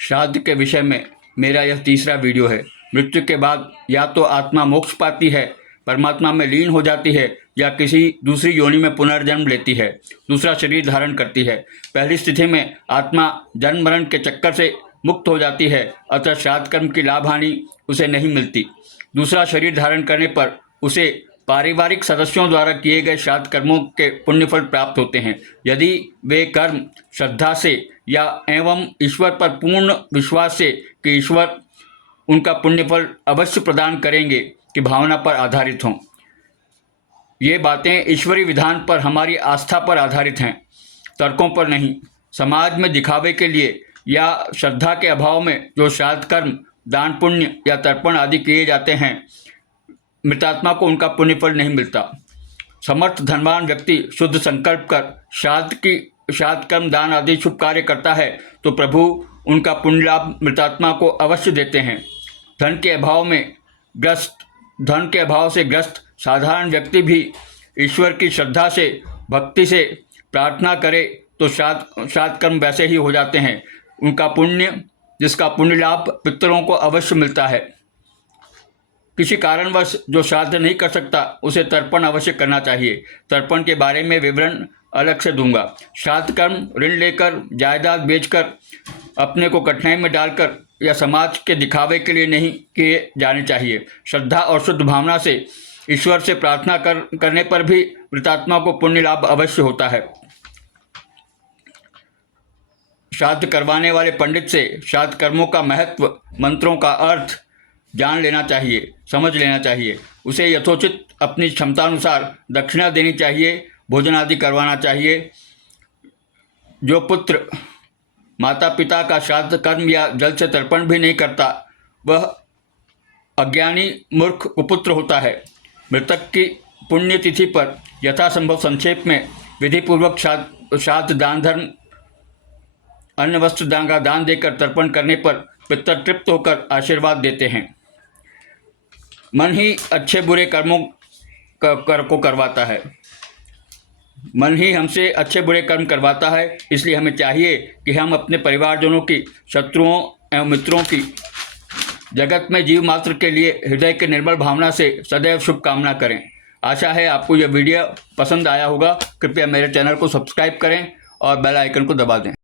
श्राद्ध के विषय में मेरा यह तीसरा वीडियो है। मृत्यु के बाद या तो आत्मा मोक्ष पाती है, परमात्मा में लीन हो जाती है, या किसी दूसरी योनि में पुनर्जन्म लेती है, दूसरा शरीर धारण करती है। पहली स्थिति में आत्मा जन्म मरण के चक्कर से मुक्त हो जाती है, अतः श्राद्ध कर्म की लाभ हानि उसे नहीं मिलती। दूसरा शरीर धारण करने पर उसे पारिवारिक सदस्यों द्वारा किए गए श्राद्ध कर्मों के पुण्यफल प्राप्त होते हैं, यदि वे कर्म श्रद्धा से या एवं ईश्वर पर पूर्ण विश्वास से कि ईश्वर उनका पुण्यफल अवश्य प्रदान करेंगे की भावना पर आधारित हों। ये बातें ईश्वरीय विधान पर हमारी आस्था पर आधारित हैं, तर्कों पर नहीं। समाज में दिखावे के लिए या श्रद्धा के अभाव में जो श्राद्ध कर्म, दान पुण्य या तर्पण आदि किए जाते हैं, मृतात्मा को उनका पुण्यफल नहीं मिलता। समर्थ धनवान व्यक्ति शुद्ध संकल्प कर श्राद्ध कर्म, दान आदि शुभ कार्य करता है तो प्रभु उनका पुण्य लाभ मृतात्मा को अवश्य देते हैं। धन के अभाव से ग्रस्त साधारण व्यक्ति भी ईश्वर की श्रद्धा से, भक्ति से प्रार्थना करे तो श्राद्ध कर्म वैसे ही हो जाते हैं। उनका पुण्य, जिसका पुण्य लाभ पितरों को अवश्य मिलता है। किसी कारणवश जो श्राद्ध नहीं कर सकता उसे तर्पण अवश्य करना चाहिए। तर्पण के बारे में विवरण अलग से दूंगा। श्राद्ध कर्म ऋण लेकर, जायदाद बेचकर, अपने को कठिनाई में डालकर या समाज के दिखावे के लिए नहीं किए जाने चाहिए। श्रद्धा और शुद्ध भावना से ईश्वर से प्रार्थना करने पर भी मृतात्मा को पुण्य लाभ अवश्य होता है। श्राद्ध करवाने वाले पंडित से श्राद्ध कर्मों का महत्व, मंत्रों का अर्थ जान लेना चाहिए, समझ लेना चाहिए। उसे यथोचित अपनी क्षमतानुसार दक्षिणा देनी चाहिए, भोजन आदि करवाना चाहिए। जो पुत्र माता पिता का श्राद्ध कर्म या जल से तर्पण भी नहीं करता, वह अज्ञानी मूर्ख कुपुत्र होता है। मृतक की पुण्यतिथि पर यथासंभव संक्षेप में विधिपूर्वक श्राद्ध, दान धर्म, अन्न वस्त्र दान का दान देकर तर्पण करने पर पितर तृप्त होकर आशीर्वाद देते हैं। मन ही अच्छे बुरे कर्मों को करवाता है। मन ही हमसे अच्छे बुरे कर्म करवाता है। इसलिए हमें चाहिए कि हम अपने परिवारजनों की, शत्रुओं एवं मित्रों की, जगत में जीव मात्र के लिए हृदय के निर्मल भावना से सदैव शुभकामना करें। आशा है आपको यह वीडियो पसंद आया होगा। कृपया मेरे चैनल को सब्सक्राइब करें और बेल आइकन को दबा दें।